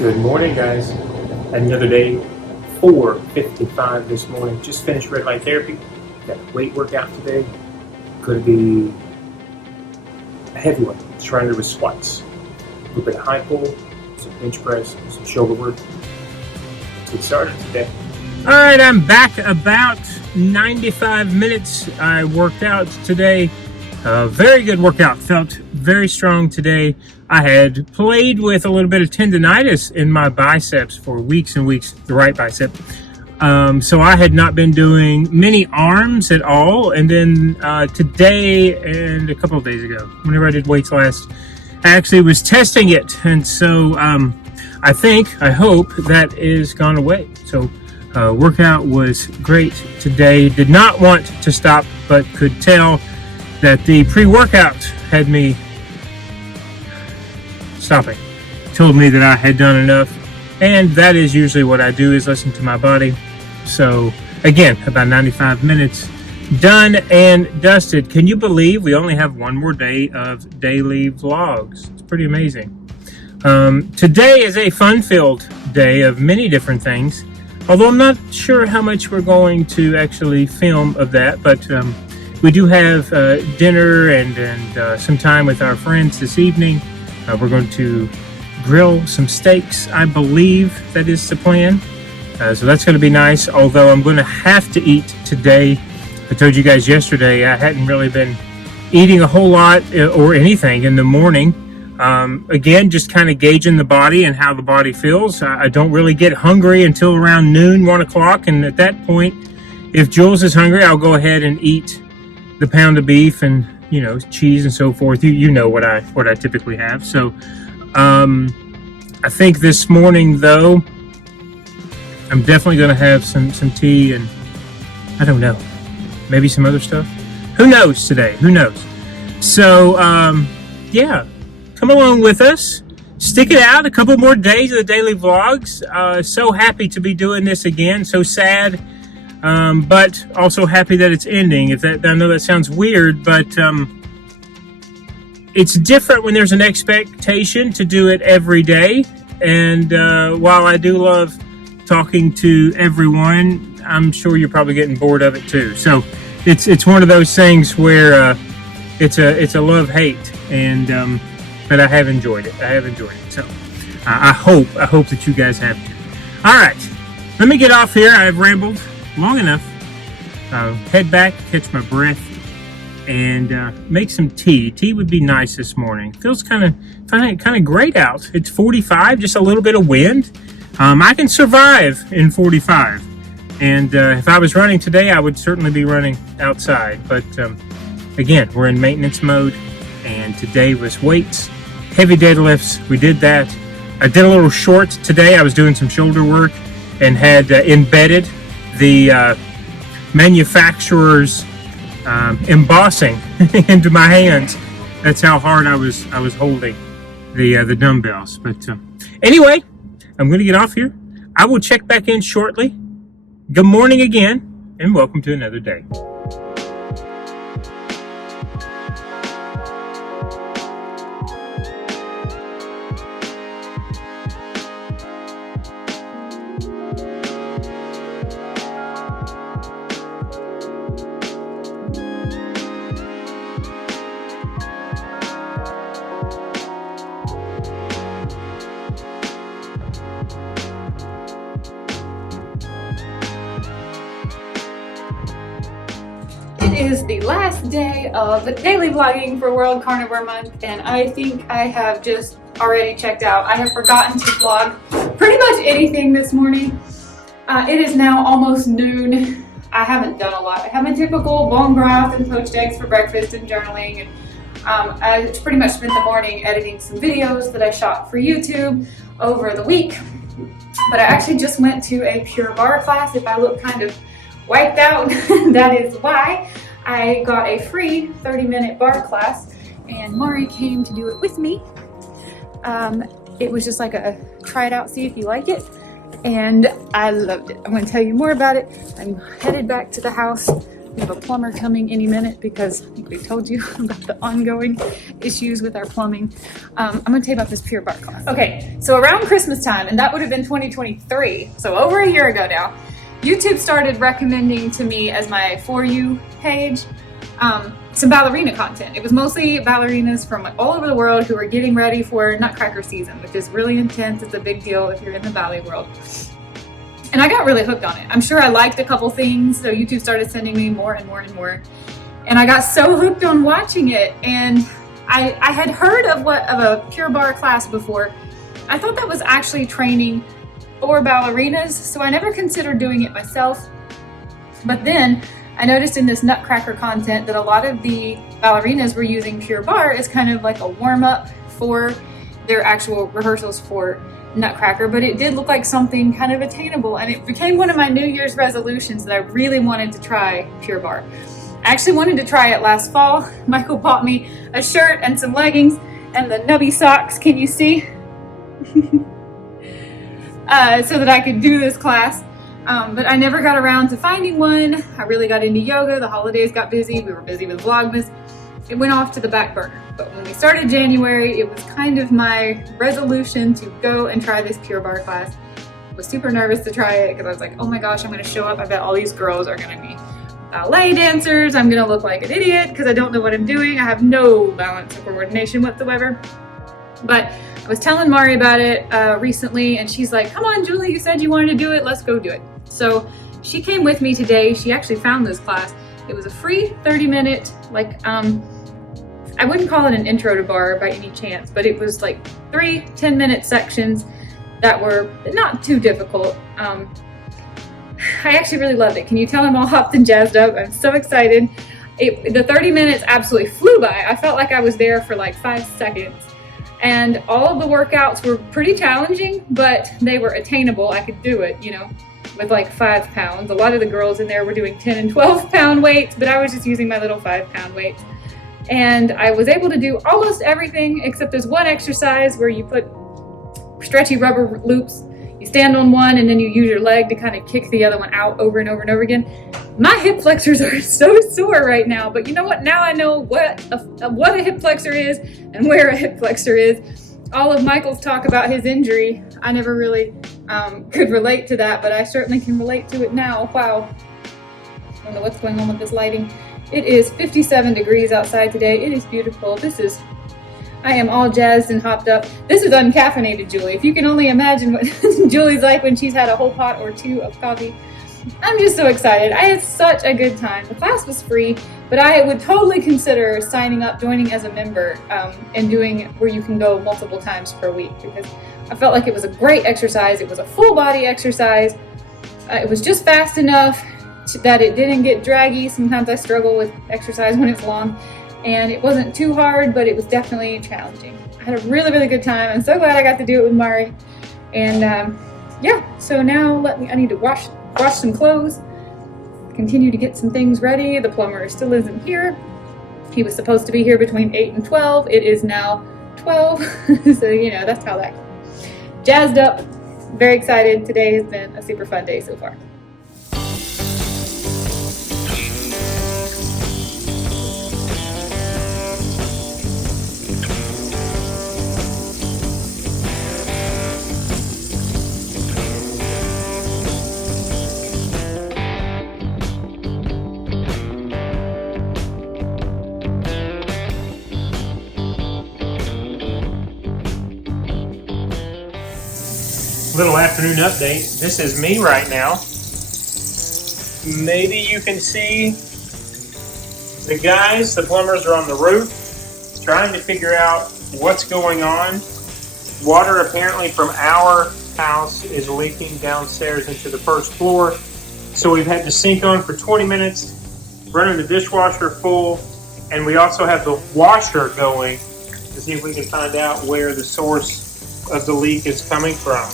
Good morning, guys. Another day, 4:55 this morning. Just finished red light therapy. Got a weight workout today. Could be a heavy one. Trying to do with squats. A little bit of high pull, some bench press, some shoulder work. Let's get started today. All right, I'm back about 95 minutes. I worked out today. Very good workout. Felt very strong today. I had played with a little bit of tendonitis in my biceps for weeks and weeks, the right bicep. So I had not been doing many arms at all. And then today and a couple of days ago, whenever I did weights last, I actually was testing it. And so I hope that is gone away. So workout was great today. Did not want to stop, but could tell that the pre-workout had me stopping. Told me that I had done enough, and that is usually what I do, is listen to my body. So again, about 95 minutes done and dusted. Can you believe we only have one more day of daily vlogs? It's pretty amazing. Today is a fun-filled day of many different things, although I'm not sure how much we're going to actually film of that, but we do have dinner and some time with our friends this evening. We're going to grill some steaks, I believe that is the plan. So that's going to be nice, although I'm going to have to eat today. I told you guys yesterday I hadn't really been eating a whole lot or anything in the morning. Again, just kind of gauging the body and how the body feels. I don't really get hungry until around noon, 1 o'clock, and at that point, if Jules is hungry, I'll go ahead and eat the pound of beef and, you know, cheese and so forth. You know what I typically have. So I think this morning, though, I'm definitely going to have some tea and I don't know, maybe some other stuff. Who knows today? Who knows? So yeah, come along with us. Stick it out a couple more days of the daily vlogs. So happy to be doing this again. So sad. But also happy that it's ending. I know that sounds weird, but it's different when there's an expectation to do it every day. And while I do love talking to everyone, I'm sure you're probably getting bored of it too. So it's one of those things where it's a love-hate, and but I have enjoyed it. So I hope that you guys have too. All right, let me get off here. I've rambled long enough. Head back, catch my breath, and make some tea. Tea would be nice this morning. Feels kind of great out. It's 45, just a little bit of wind. I can survive in 45, and if I was running today, I would certainly be running outside. But again, we're in maintenance mode, and today was weights, heavy deadlifts. We did that. I did a little short today. I was doing some shoulder work and had embedded the manufacturer's embossing into my hands. That's how hard I was holding the dumbbells. But anyway, I'm going to get off here. I will check back in shortly. Good morning again, and welcome to another day. It is the last day of daily vlogging for World Carnivore Month, and I think I have just already checked out. I have forgotten to vlog pretty much anything this morning. It is now almost noon. I haven't done a lot. I have my typical bone broth and poached eggs for breakfast and journaling, and I pretty much spent the morning editing some videos that I shot for YouTube over the week. But I actually just went to a Pure Barre class. If I look kind of wiped out, that is why. I got a free 30-minute barre class, and Mari came to do it with me. It was just like a try it out, see if you like it, and I loved it. I'm going to tell you more about it. I'm headed back to the house. We have a plumber coming any minute because I think we told you about the ongoing issues with our plumbing. I'm gonna tell you about this Pure Barre class. Okay, so around Christmas time, and that would have been 2023, so over a year ago now, YouTube started recommending to me as my For You page some ballerina content. It was mostly ballerinas from all over the world who are getting ready for Nutcracker season, which is really intense. It's a big deal if you're in the ballet world. And I got really hooked on it. I'm sure I liked a couple things, so YouTube started sending me more and more and more. And I got so hooked on watching it. And I had heard of a Pure Barre class before. I thought that was actually training for ballerinas, so I never considered doing it myself. But then I noticed in this Nutcracker content that a lot of the ballerinas were using Pure Barre as kind of like a warm-up for their actual rehearsals for Nutcracker, but it did look like something kind of attainable, and it became one of my New Year's resolutions that I really wanted to try Pure Barre. I actually wanted to try it last fall. Michael bought me a shirt and some leggings and the nubby socks, can you see? So that I could do this class. But I never got around to finding one. I really got into yoga. The holidays got busy. We were busy with Vlogmas. It went off to the back burner. But when we started January, it was kind of my resolution to go and try this Pure Barre class. I was super nervous to try it because I was like, oh my gosh, I'm going to show up. I bet all these girls are going to be ballet dancers. I'm going to look like an idiot because I don't know what I'm doing. I have no balance or coordination whatsoever. But I was telling Mari about it recently, and she's like, come on, Julie, you said you wanted to do it. Let's go do it. So she came with me today. She actually found this class. It was a free 30-minute, I wouldn't call it an intro to barre by any chance, but it was like 3 10-minute sections that were not too difficult. I actually really loved it. Can you tell I'm all hopped and jazzed up? I'm so excited. The 30 minutes absolutely flew by. I felt like I was there for like 5 seconds. And all of the workouts were pretty challenging, but they were attainable. I could do it, with like 5 pounds. A lot of the girls in there were doing 10 and 12 pound weights, but I was just using my little 5 pound weights. And I was able to do almost everything except there's one exercise where you put stretchy rubber loops. You stand on one and then you use your leg to kind of kick the other one out over and over and over again. My hip flexors are so sore right now, but you know what? Now I know what a hip flexor is and where a hip flexor is. All of Michael's talk about his injury, I never really could relate to that, but I certainly can relate to it now. Wow. I don't know what's going on with this lighting. It is 57 degrees outside today. It is beautiful. I am all jazzed and hopped up. This is uncaffeinated Julie. If you can only imagine what Julie's like when she's had a whole pot or 2 of coffee. I'm just so excited. I had such a good time. The class was free, but I would totally consider signing up, joining as a member, and doing where you can go multiple times per week, because I felt like it was a great exercise. It was a full body exercise. It was just fast enough that it didn't get draggy. Sometimes I struggle with exercise when it's long, and it wasn't too hard, but it was definitely challenging. I had a really, really good time. I'm so glad I got to do it with Mari. And yeah, so now I need to wash some clothes, continue to get some things ready. The plumber still isn't here. He was supposed to be here between 8 and 12. It is now 12. So, that's how that goes. Jazzed up, very excited. Today has been a super fun day so far. Little afternoon update. This is me right now. Maybe you can see the guys, the plumbers, are on the roof trying to figure out what's going on. Water apparently from our house is leaking downstairs into the first floor. So we've had the sink on for 20 minutes, running the dishwasher full, and we also have the washer going to see if we can find out where the source of the leak is coming from.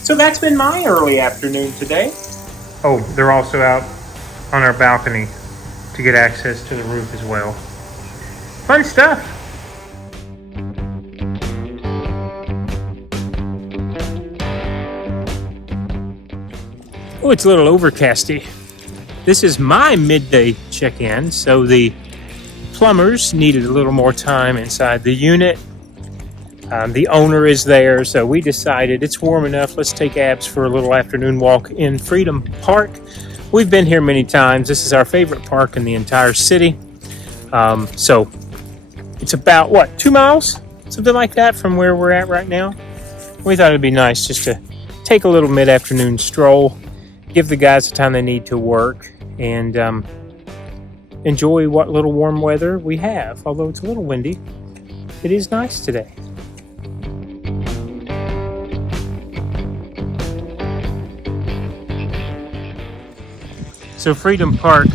So that's been my early afternoon today. Oh, they're also out on our balcony to get access to the roof as well. Fun stuff. Oh, it's a little overcasty. This is my midday check-in, so the plumbers needed a little more time inside the unit. The owner is there, so we decided it's warm enough. Let's take Abs for a little afternoon walk in Freedom Park. We've been here many times. This is our favorite park in the entire city. So it's about, what, 2 miles? Something like that from where we're at right now. We thought it'd be nice just to take a little mid-afternoon stroll, give the guys the time they need to work, and enjoy what little warm weather we have. Although it's a little windy, it is nice today. So Freedom Park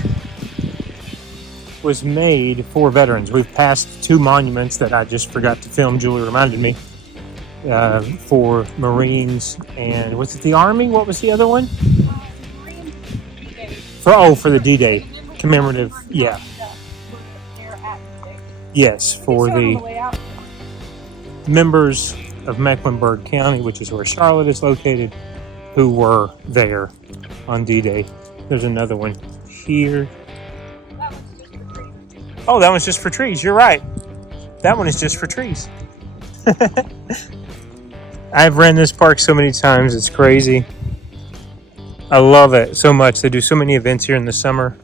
was made for veterans. We've passed 2 monuments that I just forgot to film. Julie reminded me. For Marines and was it the Army? What was the other one? For the D-Day commemorative. Yeah. Yes, for the members of Mecklenburg County, which is where Charlotte is located, who were there on D-Day. There's another one here. Oh, that one's just for trees. You're right. That one is just for trees. I've ran this park so many times. It's crazy. I love it so much. They do so many events here in the summer.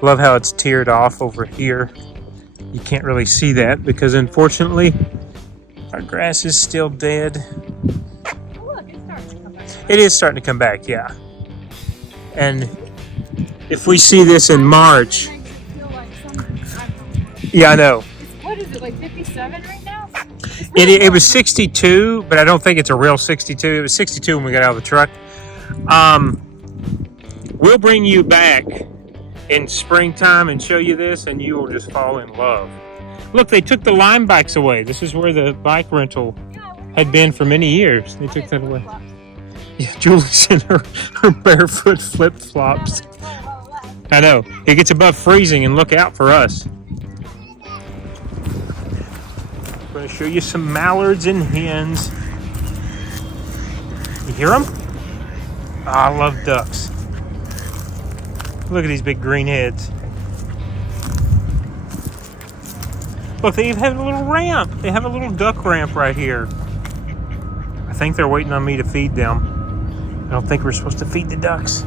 Love how it's tiered off over here. You can't really see that because unfortunately our grass is still dead. Oh, look, it's starting to come back. It is starting to come back, yeah. And if we see this in March, yeah, I know. What is it, like 57 right now? It was 62, but I don't think it's a real 62. It was 62 when we got out of the truck. We'll bring you back in springtime and show you this, and you will just fall in love. Look, they took the Lime bikes away. This is where the bike rental had been for many years. They took that away. Yeah, Julie's in her barefoot flip-flops. I know. It gets above freezing, and look out for us. I'm going to show you some mallards and hens. You hear them? Oh, I love ducks. Look at these big green heads. Look, they even have a little ramp. They have a little duck ramp right here. I think they're waiting on me to feed them. I don't think we're supposed to feed the ducks.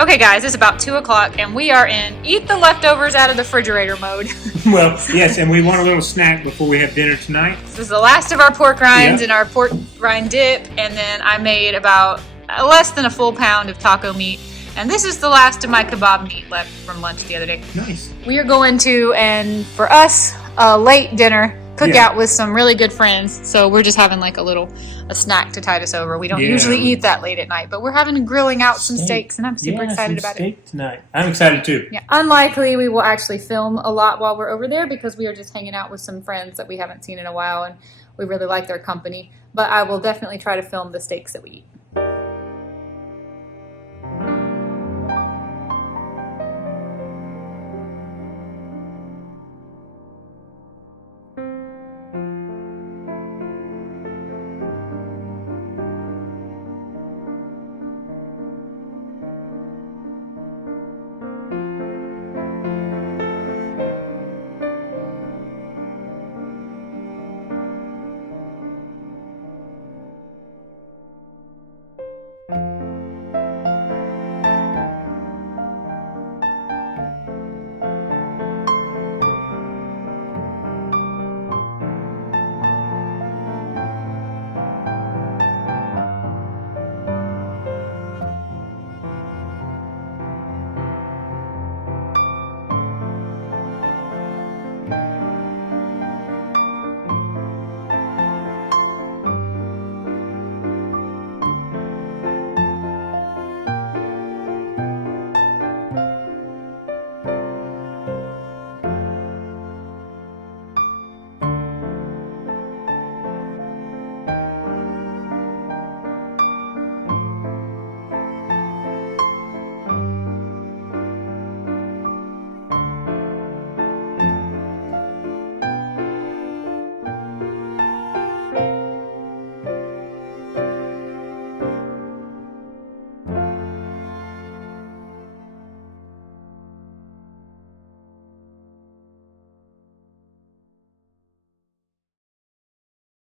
Okay guys, it's about 2 o'clock and we are in eat the leftovers out of the refrigerator mode. Well, yes, and we want a little snack before we have dinner tonight. This is the last of our pork rinds and our pork rind dip, and then I made about less than a full pound of taco meat. And this is the last of my kebab meat left from lunch the other day. Nice. We are going to, and for us, a late dinner cookout with some really good friends. So we're just having like a snack to tide us over. We don't usually eat that late at night, but we're having grilling out some steaks, and I'm super excited about it. Tonight. I'm excited too. Yeah, unlikely we will actually film a lot while we're over there because we are just hanging out with some friends that we haven't seen in a while, and we really like their company. But I will definitely try to film the steaks that we eat.